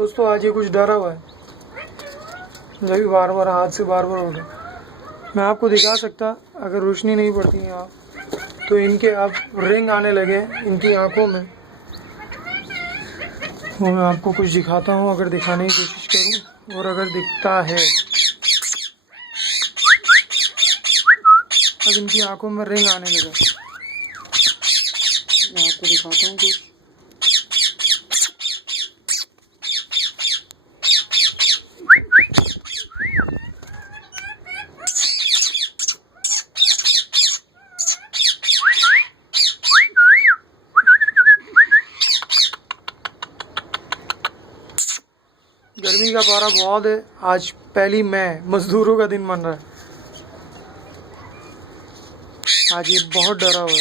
दोस्तों आज ये कुछ डरा हुआ है, जब भी बार बार हाथ से बार बार उड़ रहा। मैं आपको दिखा सकता, अगर रोशनी नहीं पड़ती है आप तो इनके अब रिंग आने लगे इनकी आंखों में। वो मैं आपको कुछ दिखाता हूँ, अगर दिखाने की कोशिश करूँ और अगर दिखता है। अब इनकी आंखों में रिंग आने लगा। मैं आपको दिखाता हूँ कुछ। गर्मी का पारा बहुत है। आज 1 मई मजदूरों का दिन मन रहा है। आज ये बहुत डरा हुआ है।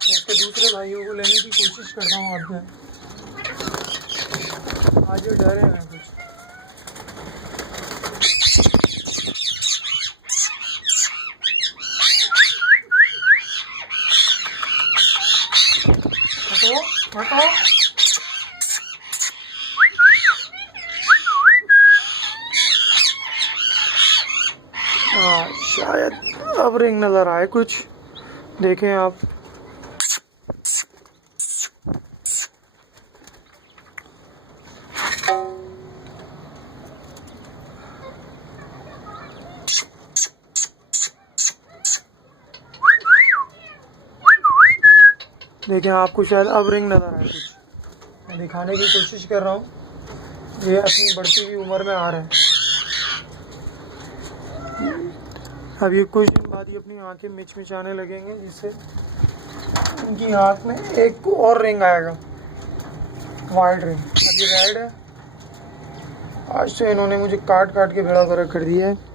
इसके दूसरे भाइयों को लेने की कोशिश करता हूँ आज मैं। आज ये डरे हैं कुछ। हटो। शायद अब रिंग नजर आए कुछ, देखें आप। देखें आपको शायद अब रिंग नजर आए कुछ। मैं दिखाने की कोशिश कर रहा हूँ। ये अपनी बढ़ती हुई उम्र में आ रहा है। अब ये कुछ दिन बाद ये अपनी आंखें मिचमिचाने लगेंगे, जिससे इनकी आंख में एक और रिंग आएगा, वाइट रिंग। अब ये रेड है। आज तो इन्होंने मुझे काट काट के बेड़ा गर्क कर दिया है।